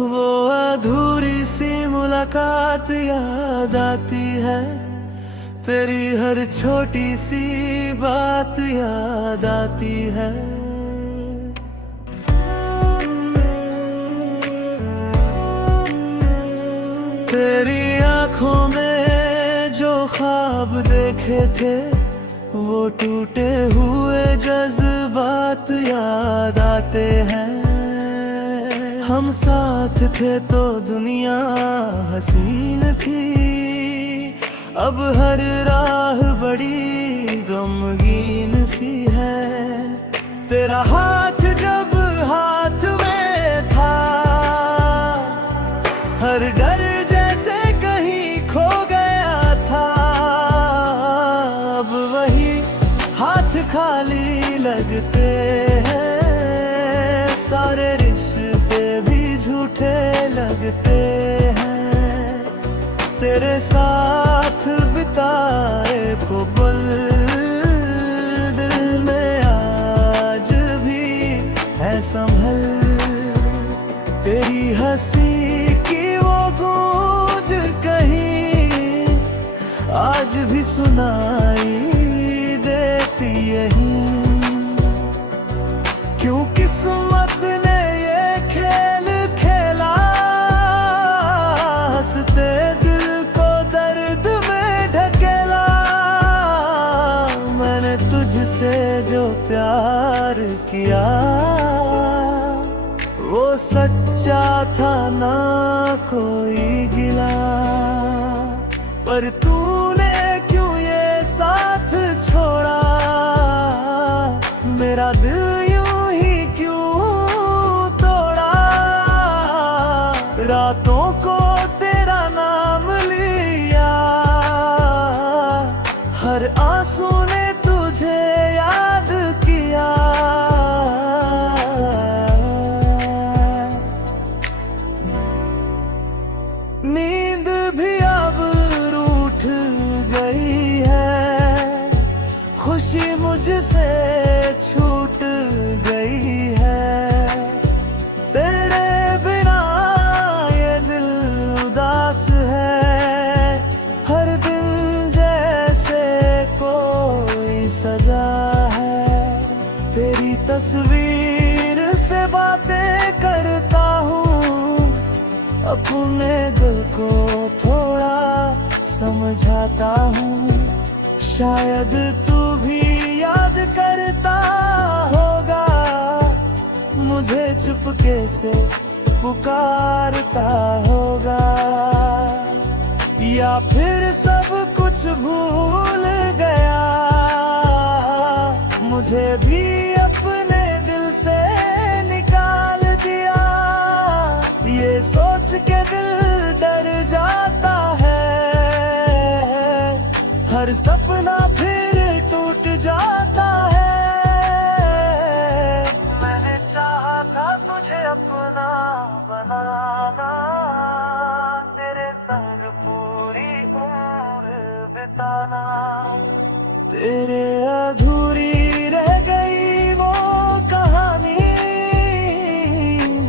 वो अधूरी सी मुलाकात याद आती है, तेरी हर छोटी सी बात याद आती है। तेरी आंखों में जो ख्वाब देखे थे, वो टूटे हुए जज्बात याद आते हैं। हम साथ थे तो दुनिया हसीन थी, अब हर राह बड़ी गमगीन सी है। तेरा हाथ जब हाथ में था, हर डर जैसे कहीं खो गया था। अब वही हाथ खाली लगते हैं, सारे रिश्ते भी झूठे लगते हैं। तेरे साथ बिताए वो पल दिल में आज भी है संभल। तेरी हंसी की वो गूंज कहीं आज भी सुनाई देती यही। क्यों किस्मत ने ये खेल खेला, हंसते दिल को दर्द में ढकेला। मैंने तुझसे जो प्यार किया, वो सच्चा था ना कोई गिला। पर तूने क्यों ये साथ छोड़ा, मेरा दिल यूं ही क्यों तोड़ा। रातों को तेरा नाम लिया, हर आंसू ने तुझे याद किया। नींद भी अब रूठ गई है, खुशी मुझसे छूट गई है। तेरे बिना ये दिल उदास है, हर दिन जैसे कोई सजा है। तेरी तस्वीर से बातें करता हूँ, अपने दिल को थोड़ा समझाता हूँ। शायद तू भी याद करता होगा, मुझे चुपके से पुकारता होगा। या फिर सब कुछ भूल गया, मुझे भी अपने दिल से निकाल दिया। ये सोच के दिल डर जाता है, हर सपना फिर टूट जाता है। मैंने चाहा था तुझे अपना बनाना, तेरे संग पूरी उम्र बिताना। तेरे अधूरी रह गई वो कहानी,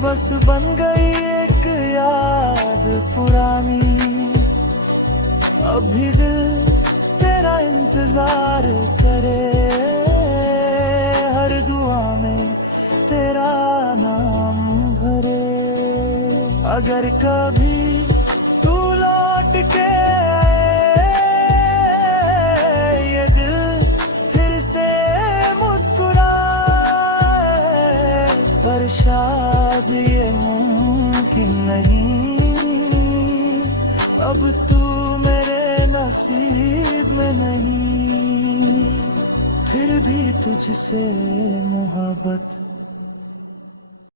बस बन गई एक याद पुरानी। अभी दिल तेरा इंतजार करे, हर दुआ में तेरा नाम भरे। अगर कभी तू लौट के ये दिल फिर से मुस्कुराए, पर शायद ये मुमकिन नहीं। अब तू मेरे नसीब में नहीं, फिर भी तुझसे मोहब्बत